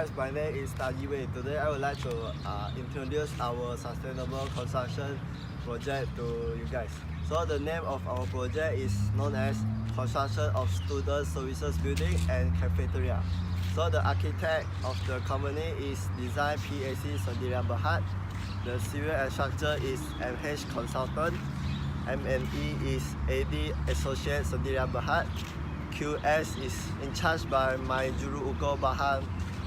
guys, my name is Tajiwei. Today I would like to introduce our sustainable construction project to you guys. So the name of our project is known as Construction of Student Services Building and Cafeteria. So the architect of the company is Design PAC Sendirian Berhad. The civil and structure is MH Consultant. MNE is AD Associate Sendirian Berhad. QS is in charge by my Juru Ugo Bahan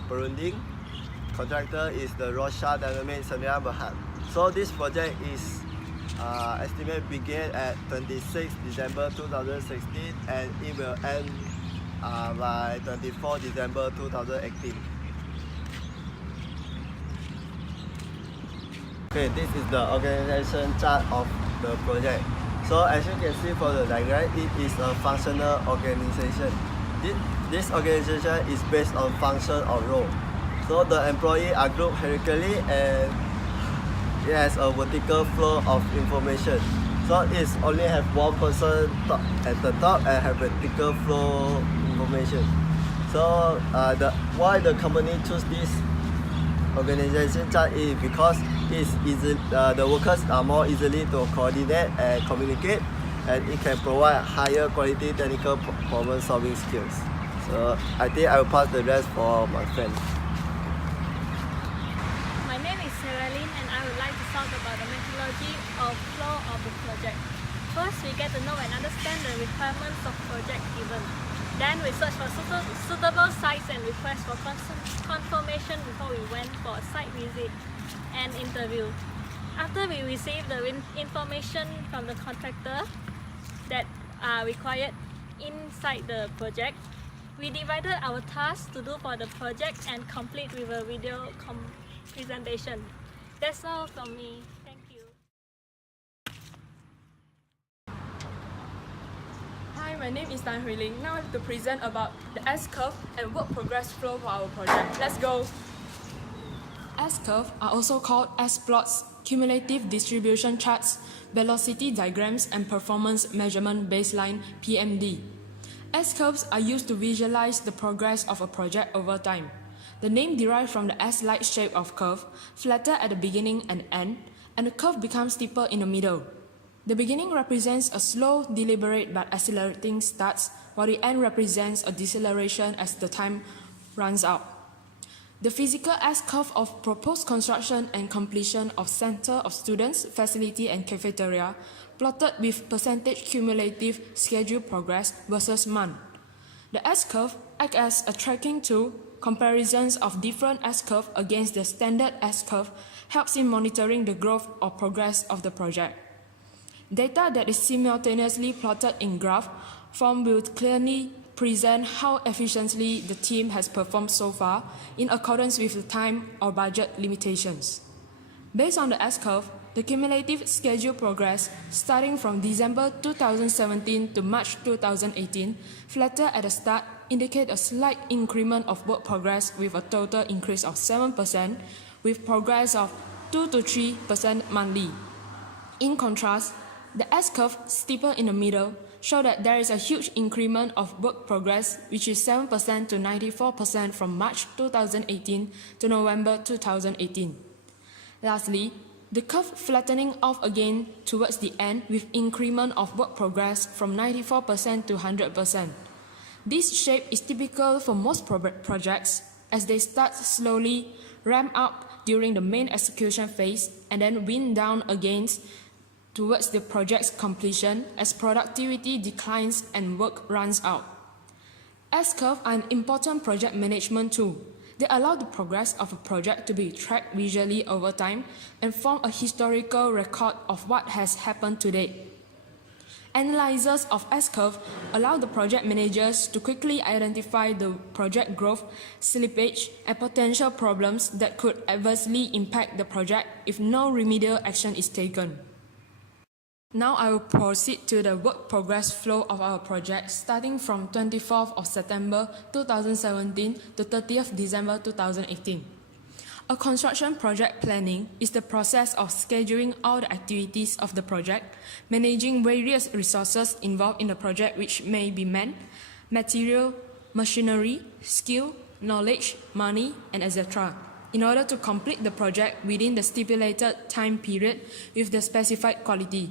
Perunding. Contractor is the roshadynamics Sendirian Berhad. So this project is estimated begin at 26 December 2016 and it will end by 24 December 2018. Okay, this is the organization chart of the project. So as you can see from the diagram, it is a functional organization. This organization is based on function or role. So the employees are grouped hierarchically and it has a vertical flow of information. So it only have one person at the top and have vertical flow information. So why the company choose this organization chart is because it's easy, the workers are more easily to coordinate and communicate, and it can provide higher quality technical problem solving skills. So I think I will pass the rest for my friend. My name is Saralyn and I would like to talk about the methodology of flow of the project. First, we get to know and understand the requirements of project given. Then we search for suitable sites and request for confirmation before we went for a site visit and interview. After we receive the information from the contractor that are required inside the project, we divided our tasks to do for the project and complete with a video presentation. That's all from me. Thank you. Hi, my name is Tan Hui Ling. Now I have to present about the S-curve and work progress flow for our project. Let's go! S-curve are also called S-plots, cumulative distribution charts, velocity diagrams, and performance measurement baseline (PMD). S-curves are used to visualize the progress of a project over time. The name derived from the S-like shape of curve, flatter at the beginning and end, and the curve becomes steeper in the middle. The beginning represents a slow, deliberate but accelerating start, while the end represents a deceleration as the time runs out. The physical S-curve of proposed construction and completion of Center of Students, Facility and Cafeteria, plotted with percentage cumulative schedule progress versus month. The S-curve acts as a tracking tool. Comparisons of different S-curve against the standard S-curve helps in monitoring the growth or progress of the project. Data that is simultaneously plotted in graph form will clearly present how efficiently the team has performed so far in accordance with the time or budget limitations. Based on the S-curve, the cumulative schedule progress starting from December 2017 to March 2018, flatter at the start, indicate a slight increment of work progress with a total increase of 7%, with progress of 2 to 3% monthly. In contrast, the S-curve, steeper in the middle, show that there is a huge increment of work progress, which is 7% to 94% from March 2018 to November 2018. Lastly, the curve flattening off again towards the end with increment of work progress from 94% to 100%. This shape is typical for most projects as they start slowly, ramp up during the main execution phase, and then wind down again towards the project's completion as productivity declines and work runs out. S-curves are an important project management tool. They allow the progress of a project to be tracked visually over time and form a historical record of what has happened to date. Analyzers of S-curve allow the project managers to quickly identify the project growth, slippage, and potential problems that could adversely impact the project if no remedial action is taken. Now I will proceed to the work progress flow of our project starting from 24th of September 2017 to 30th December 2018. A construction project planning is the process of scheduling all the activities of the project, managing various resources involved in the project which may be man, material, machinery, skill, knowledge, money, and etc. in order to complete the project within the stipulated time period with the specified quality.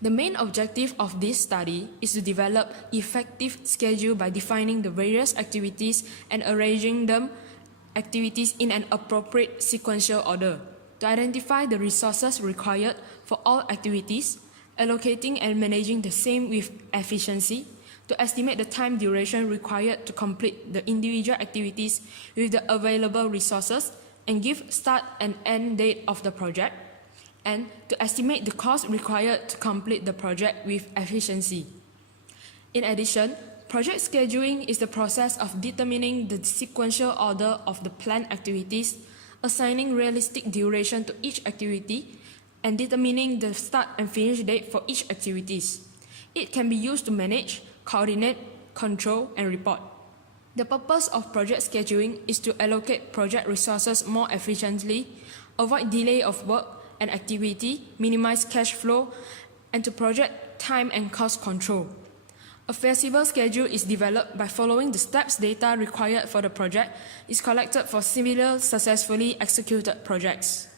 The main objective of this study is to develop effective schedule by defining the various activities and arranging them activities in an appropriate sequential order, to identify the resources required for all activities, allocating and managing the same with efficiency, to estimate the time duration required to complete the individual activities with the available resources and give start and end date of the project, and to estimate the cost required to complete the project with efficiency. In addition, project scheduling is the process of determining the sequential order of the planned activities, assigning realistic duration to each activity, and determining the start and finish date for each activities. It can be used to manage, coordinate, control, and report. The purpose of project scheduling is to allocate project resources more efficiently, avoid delay of work and activity, minimize cash flow, and to project time and cost control. A feasible schedule is developed by following the steps data required for the project is collected for similar successfully executed projects.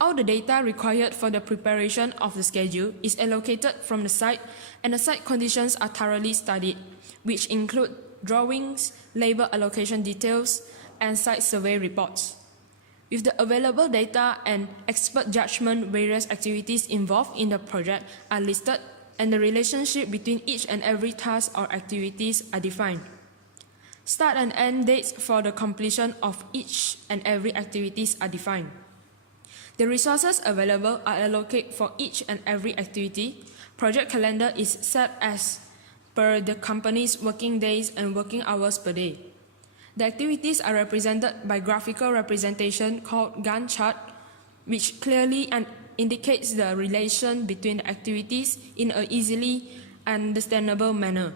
All the data required for the preparation of the schedule is allocated from the site, and the site conditions are thoroughly studied, which include drawings, labor allocation details, and site survey reports. With the available data and expert judgment, various activities involved in the project are listed, and the relationship between each and every task or activities are defined. Start and end dates for the completion of each and every activities are defined. The resources available are allocated for each and every activity. Project calendar is set as per the company's working days and working hours per day. The activities are represented by graphical representation called Gantt chart, which clearly indicates the relation between the activities in an easily understandable manner.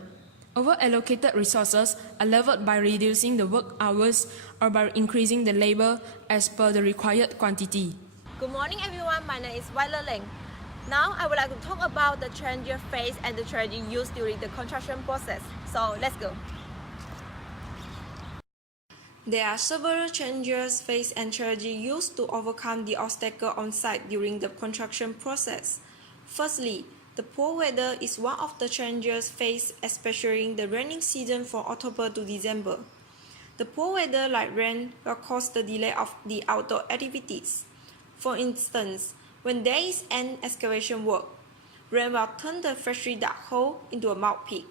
Over-allocated resources are leveled by reducing the work hours or by increasing the labor as per the required quantity. Good morning everyone, my name is Violet Leng. Now I would like to talk about the change phase and the strategy used during the construction process. So let's go. There are several changes phase and strategy used to overcome the obstacle on site during the construction process. Firstly, the poor weather is one of the changes faced, especially in the rainy season from October to December. The poor weather like rain will cause the delay of the outdoor activities. For instance, when there is an excavation work, rain will turn the freshly dug hole into a mud pit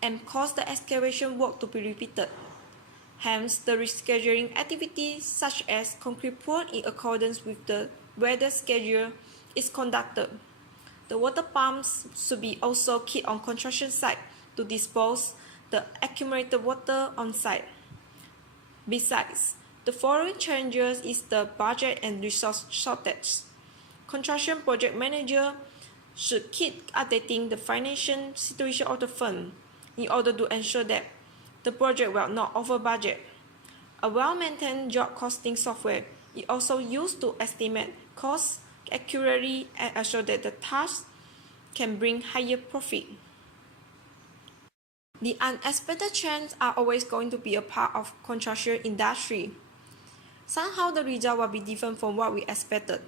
and cause the excavation work to be repeated. Hence, the rescheduling activities such as concrete pour in accordance with the weather schedule is conducted. The water pumps should be also kept on construction site to dispose the accumulated water on site. Besides, the following changes is the budget and resource shortage. Construction project manager should keep updating the financial situation of the firm in order to ensure that the project will not over budget. A well-maintained job costing software is also used to estimate costs accurately and ensure that the task can bring higher profit. The unexpected changes are always going to be a part of construction industry. Somehow the result will be different from what we expected.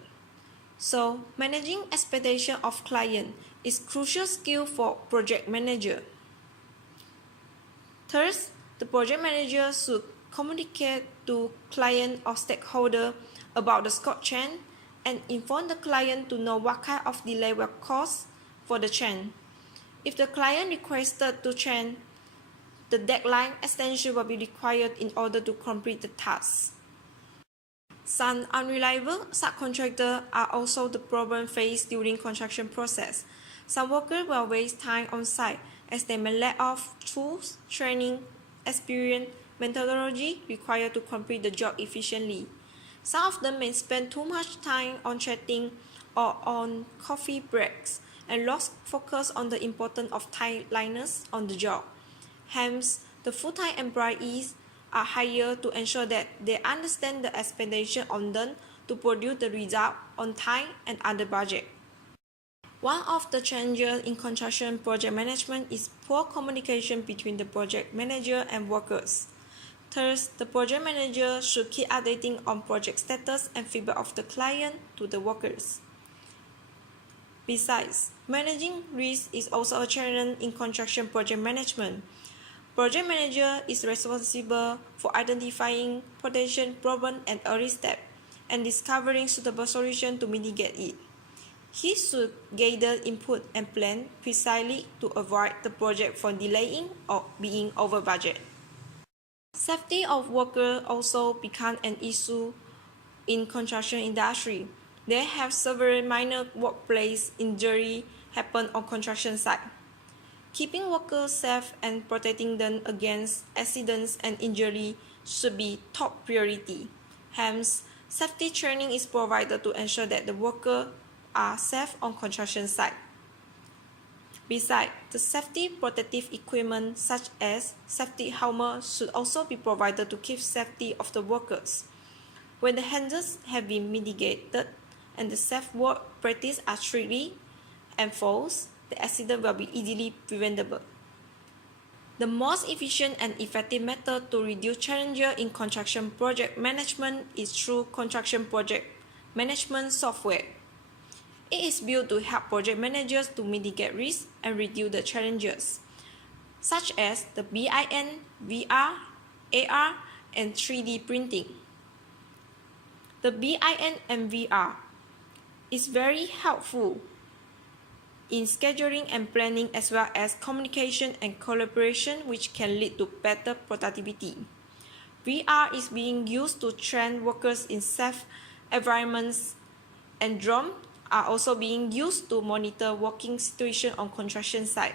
So, managing expectation of client is crucial skill for project manager. Third, the project manager should communicate to client or stakeholder about the scope change and inform the client to know what kind of delay will cause for the change. If the client requested to change, the deadline extension will be required in order to complete the task. Some unreliable subcontractors are also the problem faced during construction process. Some workers will waste time on site as they may lack of tools, training, experience, methodology required to complete the job efficiently. Some of them may spend too much time on chatting or on coffee breaks and lost focus on the importance of timeliness on the job. Hence, the full-time employees are hired to ensure that they understand the expectation on them to produce the result on time and under budget. One of the changes in construction project management is poor communication between the project manager and workers. Thus, the project manager should keep updating on project status and feedback of the client to the workers. Besides, managing risk is also a challenge in construction project management. Project manager is responsible for identifying potential problems at early step and discovering suitable solutions to mitigate it. He should gather input and plan precisely to avoid the project from delaying or being over budget. Safety of workers also become an issue in construction industry. There have several minor workplace injuries happen on construction site. Keeping workers safe and protecting them against accidents and injury should be top priority. Hence, safety training is provided to ensure that the workers are safe on construction site. Besides, the safety protective equipment such as safety helmet should also be provided to keep safety of the workers. When the hazards have been mitigated and the safe work practices are strictly enforced, the accident will be easily preventable. The most efficient and effective method to reduce challenges in construction project management is through construction project management software. It is built to help project managers to mitigate risks and reduce the challenges, such as the BIM, VR, AR, and 3D printing. The BIM and VR is very helpful in scheduling and planning as well as communication and collaboration, which can lead to better productivity. VR is being used to train workers in safe environments, and drones are also being used to monitor working situations on construction site.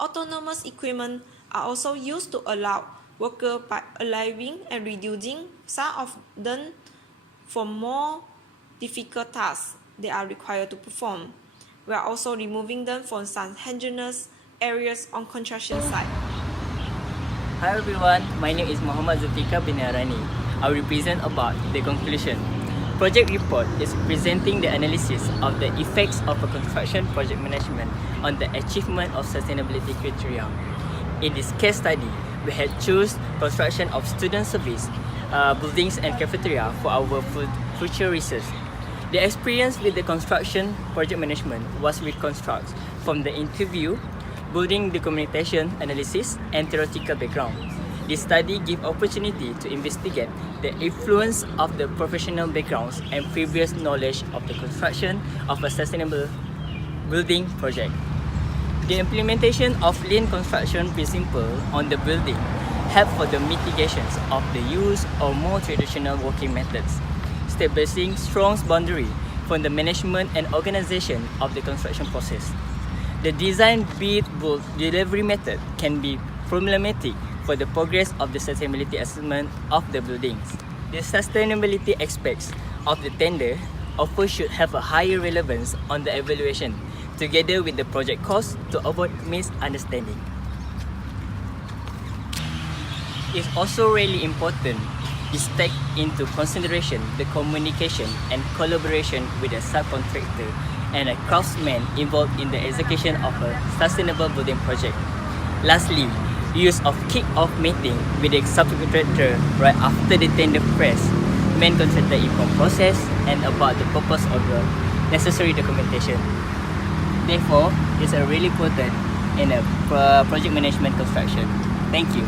Autonomous equipment are also used to allow workers by allowing and reducing some of them for more difficult tasks they are required to perform. We are also removing them from some hazardous areas on construction site. Hi everyone, my name is Muhammad Zulfikar bin Arani. I will present about the conclusion. Project report is presenting the analysis of the effects of a construction project management on the achievement of sustainability criteria. In this case study, we had choose construction of student service, buildings and cafeteria for our future research. The experience with the construction project management was reconstructed from the interview, building documentation analysis, and theoretical background. This study gives opportunity to investigate the influence of the professional backgrounds and previous knowledge of the construction of a sustainable building project. The implementation of lean construction principle on the building help for the mitigations of the use of more traditional working methods, establishing strong boundary from the management and organization of the construction process. The design build delivery method can be problematic for the progress of the sustainability assessment of the buildings. The sustainability aspects of the tender offer should have a higher relevance on the evaluation, together with the project cost to avoid misunderstanding. It's also really important is take into consideration the communication and collaboration with a subcontractor and a craftsman involved in the execution of a sustainable building project. Lastly, use of kick-off meeting with the subcontractor right after the tender phase, main contractor inform process and about the purpose of the necessary documentation. Therefore, it's a really important in a project management construction. Thank you.